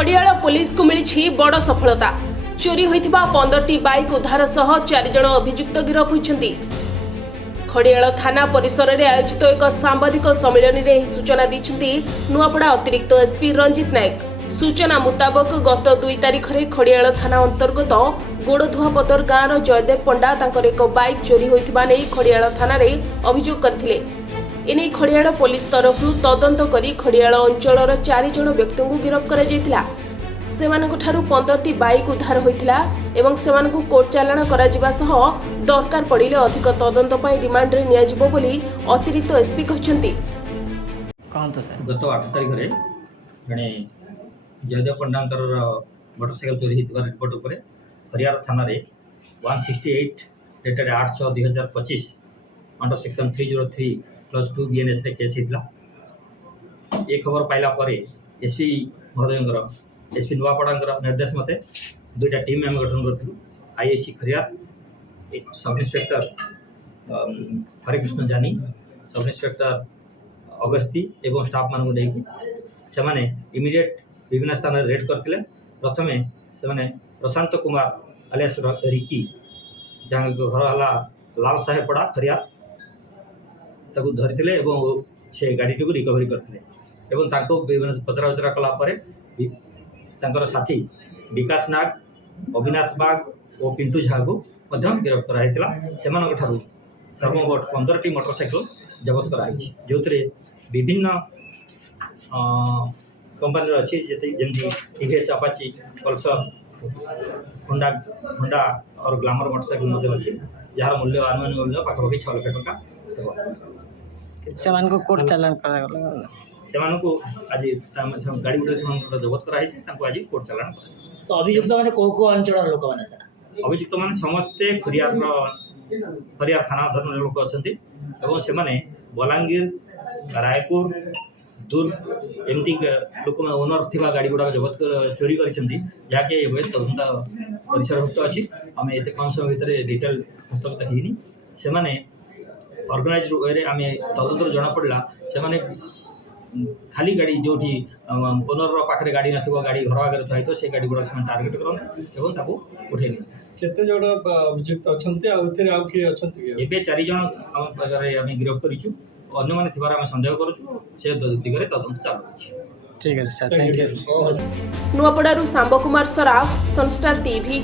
Khadiyal police को मिली बड़ सफलता। चोरी होइथिबा 15टी बाइक उद्धार सह 4 जण अभियुक्त गिरफ होइछन्ति। खड़ियाल थाना परिसर में आयोजित एक सांबादिक सम्मेलन में सूचना दी नुआपड़ा अतिरिक्त एसपी रंजित नायक। सूचना मुताबक गत 2 तारिख में खड़ियाल थाना अंतर्गत गोड़धुआपदर गाँव जयदेव पंडा तांकर एक बाइक चोरी होइथिबा नै खड़ियाल थाना रे अभियोग करथिले। एने खड़ियाल पुलिस तरफ तदंत करी खड़ियाल अंचलर 4 जण व्यक्ति को गिरफ करा जायतिला। सेमानक ठारू 15टी बाइक उद्धार होइतिला एवं सेमानकु कोर्ट चालाण करा जिबा सह दरकार पड़िले अधिक तदंत पई रिमांड रे निया जिवो बोली अतिरिक्त एसपी कहछन्ती। गत 8 तारिख रे जणे जयदेव पंडांकर मोटरसाइकल चोरी हितबार रिपोर्ट उपरे खड़ियाल थाना रे 168 डेटेड 8/6/2025 अंडर सेक्शन 303/2 बीएनएस रे केस हितला। ए खबर पाइला परे एसपी महोदयंकर एसपी नुआपड़ांकर निर्देश मते 2टा टीम आम गठन करथिलु। IAC Khadiyal sub inspector Harikrishna जानी, सब इंस्पेक्टर अगस्ती एवं स्टाफ मान को लेकी से माने इमीडिएट विभिन्न स्थान रेड करथिले। प्रथमे से माने प्रशांत कुमार अलियास रिकी जहाँ घर हला लाल साहेब पड़ा खड़ियाल ताकू धरिथिले एवं से गाड़ी को रिकवरी करथिले एवं ताको विभिन्न पचरा उचरा कला परे तांकर साथी विकास नाग, अविनाश बाग और पिंटू झा को गिरफ्त कराइला। सेमानक ठारू सर्वमोट 15टी मोटरसाइकल जबत कराई जो विभिन्न कंपनी अच्छी जमी टीवीएस अपाची पल्सर होंडा और ग्लामर मोटरसाइकल अच्छी जार मूल्य अनुमान मूल्य पाखापाखि 6 लाख टका कोर्ट चालान आज गाड़ी गुटे जबत कराई आज कोर्ट चालान। तो अभियुक्त माने को अंचल लोक माने सर अभियुक्त माने समस्ते खड़ियाल थाना अधीन लोक अच्छे और से बलांगीर रायपुर दुर्ग एमती लोक ओनर थी गाड़ी गुड़ा जबत चोरी कर जहाँकि तदंत परिसरभुक्त अच्छी आम एत कम समय भितर डिटेल हस्तगत होनी से अर्गानाइज वे आम तदंतर जना पड़ा से खाली गाड़ी जो ओनर पाखे गाड़ी ना गाड़ी घर आगे थी तो से गाड़ी गुड़ा टार्गेट करते उठे केते जण अभियुक्त अछंती आ किए अछंती एबे 4 जण हम प्रकार आम गिरफ्त करिछु अन्य माने थिबार आम संदेह करूछु से दिगरे तदंत चालू अछि। ठीक है सर, थैंक यू। नुआपड़ारू सांब कुमार सराफ, सनस्टार टीवी।